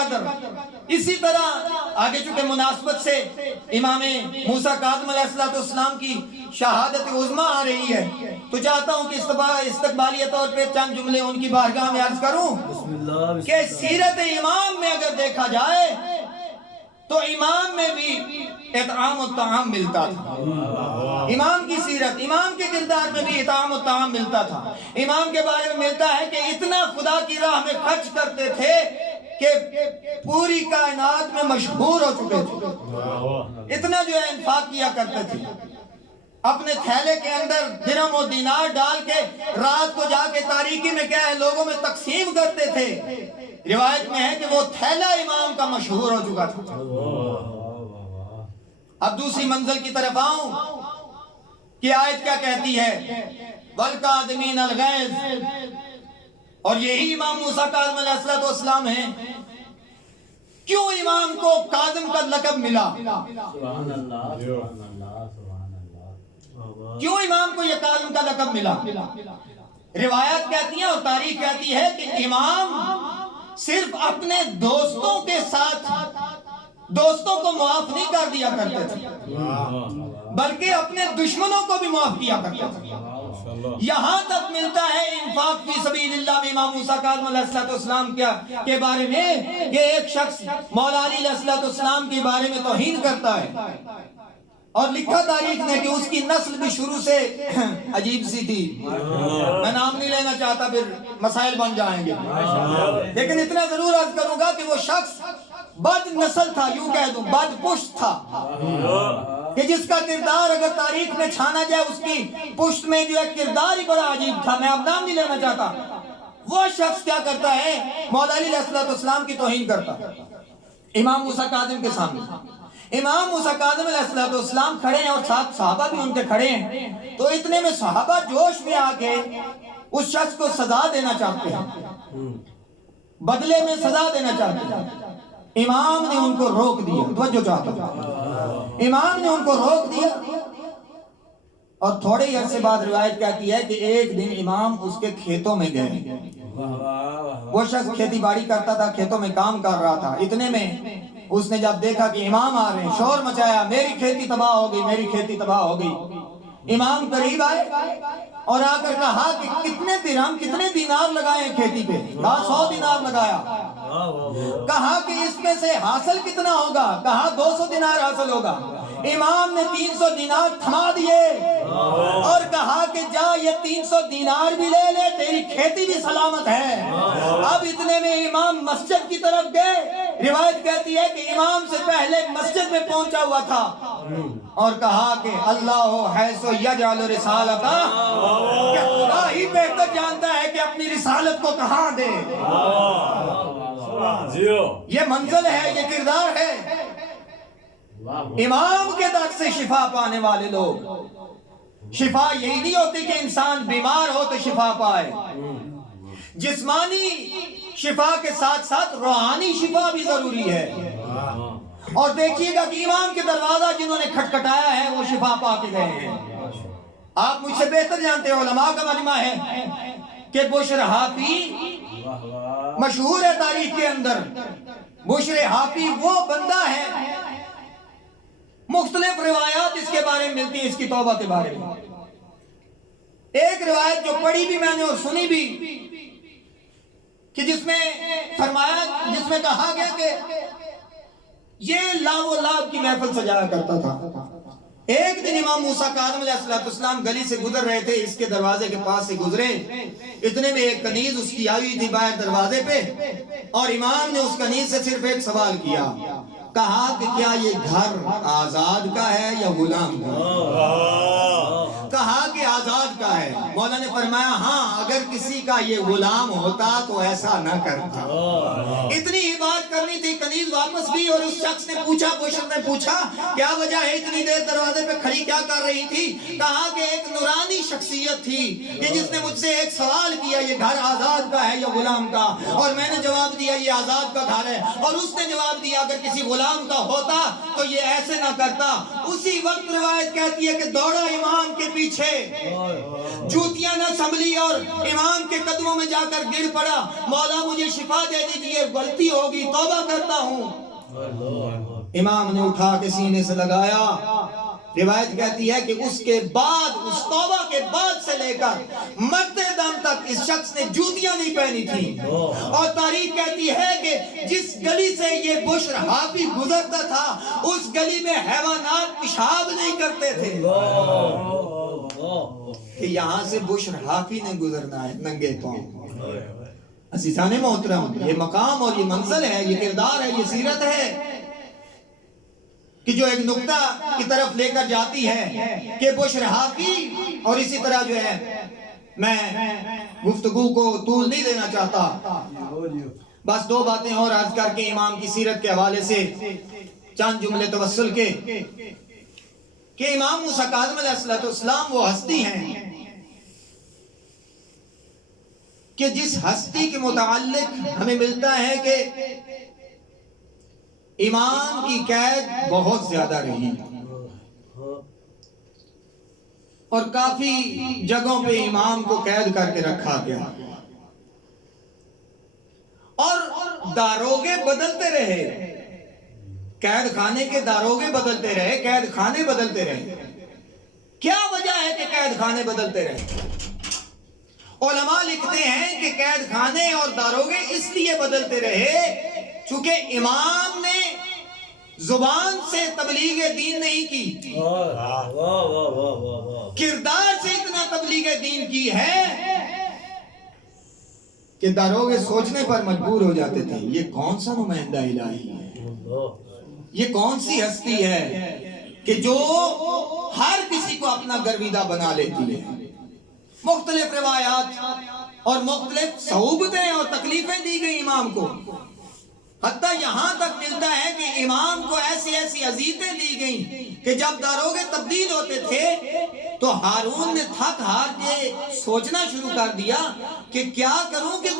قدر. اسی طرح آگے چونکہ مناسبت سے امام موسیٰ کاظم علیہ السلام کی شہادت عظمیٰ آ رہی ہے تو چاہتا ہوں کہ استقبالیہ طور پہ چند جملے ان کی بارگاہ میں عرض کروں کہ سیرت امام میں اگر دیکھا جائے تو امام میں بھی اطعام الطعام ملتا تھا. امام کی سیرت، امام کے کردار میں بھی اطعام الطعام ملتا تھا. امام کے بارے میں ملتا ہے کہ اتنا خدا کی راہ میں خرچ کرتے تھے کہ پوری کائنات میں مشہور ہو چکے تھے. اتنا جو ہے انفاق کیا کرتے تھے. اپنے تھیلے کے اندر درہم و دینار ڈال کے رات کو جا کے تاریکی میں کیا ہے لوگوں میں تقسیم کرتے تھے. روایت میں ہے کہ وہ تھیلا امام کا مشہور ہو چکا تھا. اب دوسری منزل کی طرف آؤں کہ آیت کیا کہتی ہے وَالْقَادِمِينَ الْغَيْظَ، اور یہی امام موسیٰ کاظم علیہ السلام ہیں. کیوں امام کو کاظم کا لقب ملا؟ کیوں امام کو یہ کاظم کا لقب ملا؟ روایات کہتی ہیں اور تاریخ کہتی ہے کہ امام صرف اپنے دوستوں کے ساتھ دوستوں کو معاف نہیں کر دیا کرتے تھے بلکہ اپنے دشمنوں کو بھی معاف کیا کرتے تھے. یہاں تک ملتا ہے انفاق فی سبیل اللہ میں امام موسیٰ کاظم علیہ السلام کے بارے میں کہ ایک شخص مولا علی علیہ السلام کے بارے میں توہین کرتا ہے اور لکھا تاریخ نے کہ اس کی نسل بھی شروع سے عجیب سی تھی. میں نام نہیں لینا چاہتا پھر مسائل بن جائیں گے، لیکن اتنا ضرور عرض کروں گا کہ وہ شخص بد نسل تھا، یوں کہہ دوں بد پشت تھا، کہ جس کا کردار اگر تاریخ میں چھانا جائے اس کی پشت میں جو ہے کردار ہی بڑا عجیب تھا. میں اب نام نہیں لینا چاہتا. وہ شخص کیا کرتا ہے مولا علی علیہ السلام کی توہین کرتا امام موسیٰ کاظم کے سامنے. امام موسیٰ کاظم علیہ السلام کھڑے ہیں اور ساتھ صحابہ بھی ان کے کھڑے ہیں. تو اتنے میں صحابہ جوش میں آ کے اس شخص کو سزا دینا چاہتے ہیں، بدلے میں سزا دینا چاہتے ہیں. امام نے ان کو روک دیا. توجہ چاہتا ہوں، امام نے ان کو روک دیا. اور تھوڑے ہی عرصے بعد روایت کہتی ہے کہ ایک دن امام اس کے کھیتوں میں گئے. وہ شخص کھیتی باڑی کرتا تھا، کھیتوں میں کام کر رہا تھا. اتنے میں اس نے جب دیکھا کہ امام آ رہے ہیں شور مچایا میری کھیتی تباہ ہو گئی، میری کھیتی تباہ ہو گئی. امام قریب آئے اور آ کر کہا کہ کتنے درہم کتنے دینار لگائے ہیں کھیتی پہ؟ کہا 100 دینار لگایا. کہا کہ اس میں سے حاصل کتنا ہوگا؟ کہا 200 دینار حاصل ہوگا. امام نے 300 دینار تھما دیے اور کہا کہ جا یہ 300 دینار بھی لے لے، تیری کھیتی بھی سلامت ہے. اب اتنے میں امام مسجد کی طرف گئے. روایت کہتی ہے کہ امام سے پہلے مسجد میں پہنچا ہوا تھا اور کہا کہ اللہ حیث یجعل رسالتہ، کہ خدا ہی بہتر جانتا ہے کہ اپنی رسالت کو کہاں دے. یہ منزل ہے، یہ کردار ہے. امام کے در سے شفا پانے والے لوگ. شفا یہی نہیں ہوتی کہ انسان بیمار ہو تو شفا پائے. جسمانی شفا کے ساتھ ساتھ روحانی شفا بھی ضروری ہے. اور دیکھیے گا کہ امام کے دروازہ جنہوں نے کھٹکھٹایا ہے وہ شفا پا کے گئے ہیں. آپ مجھ سے بہتر جانتے ہو، علماء کا مجمع ہے کہ بشر حافی مشہور ہے تاریخ کے اندر. بشر حافی وہ بندہ ہے، مختلف روایات اس کے بارے میں ملتی ہیں، اس کی توبہ کے بارے میں. ایک روایت جو پڑھی بھی میں نے اور سنی بھی کہ جس میں فرمایا، جس میں کہا گیا کہ یہ لاو و لاب کی محفل سجایا کرتا تھا. ایک دن امام موسیٰ کاظم علیہ السلام گلی سے گزر رہے تھے، اس کے دروازے کے پاس سے گزرے. اتنے میں ایک کنیز اس کی آئی تھی باہر دروازے پہ اور امام نے اس کنیز سے صرف ایک سوال کیا. کہا کہ کیا یہ گھر آزاد کا ہے یا غلام کا؟ کہا کہ آزاد کا ہے. مولا نے فرمایا ہاں اگر کسی کا یہ غلام ہوتا تو ایسا نہ کرتا. اتنی ہی بات کرنی تھی. کنیز واپس بھی اور اس شخص نے پوچھا، بشر نے پوچھا کیا وجہ ہے اتنی دیر دروازے پہ کھڑی کیا کر رہی تھی؟ کہا کہ ایک نورانی شخصیت تھی کہ جس نے مجھ سے ایک سوال کیا، یہ گھر آزاد کا ہے یا غلام کا؟ اور میں نے جواب دیا یہ آزاد کا گھر ہے، اور اس نے جواب دیا اگر کسی غلام کا ہوتا تو یہ ایسے نہ کرتا۔ اسی وقت روایت کہتی ہے کہ دوڑا امام کے پیچھے، جوتیاں نہ سنبھلی اور امام کے قدموں میں جا کر گر پڑا، مولا مجھے شفا دے دیجئے، غلطی ہوگی، توبہ کرتا ہوں۔ امام نے اٹھا کے سینے سے لگایا۔ روایت کہتی ہے کہ اس کے بعد، اس توبہ کے بعد سے لے کر مرتے دم تک اس شخص نے جوتیاں نہیں پہنی تھی۔ اور تاریخ کہتی ہے کہ جس گلی سے یہ بشر حافی گزرتا تھا اس گلی میں حیوانات پیشاب نہیں کرتے تھے کہ یہاں سے بشر حافی نے گزرنا ہے ننگے پاؤں۔ عزیزان محترم، یہ مقام اور یہ منزل ہے، یہ کردار ہے، یہ سیرت ہے کہ جو ایک نقطہ کی طرف لے کر جاتی ہے کہ بشر حافی۔ اور اسی طرح جو ہے میں گفتگو کو طول نہیں دینا چاہتا، بس دو باتیں اور عرض کر کے امام کی سیرت کے حوالے سے چند جملے توسل کے کہ امام موسیٰ کاظم علیہ السلام وہ ہستی ہیں کہ جس ہستی کے متعلق ہمیں ملتا ہے کہ امام کی قید بہت زیادہ رہی اور کافی جگہوں پہ امام کو قید کر کے رکھا گیا، اور داروغے بدلتے رہے، قید خانے کے داروغے بدلتے رہے، قید خانے بدلتے رہے۔ کیا وجہ ہے کہ قید خانے بدلتے رہے؟ علماء لکھتے ہیں کہ قید خانے اور داروغے اس لیے بدلتے رہے چونکہ امام نے زبان سے تبلیغ دین نہیں کی، کردار سے اتنا تبلیغ دین کی ہے کہ داروغے سوچنے پر مجبور ہو جاتے تھے یہ کون سا نمائندہ الہی ہے، یہ کون سی ہستی ہے کہ جو ہر کسی کو اپنا گرویدہ بنا لیتی ہے۔ مختلف روایات اور مختلف صعوبتیں اور تکلیفیں دی گئی امام کو، حتیٰ یہاں تک ملتا ہے کہ امام کو ایسی ایسی اذیتیں دی گئیں کہ جب داروغے تبدیل ہوتے تھے تو ہارون نے تھک ہار کے سوچنا شروع کر دیا کہ کیا کروں کہ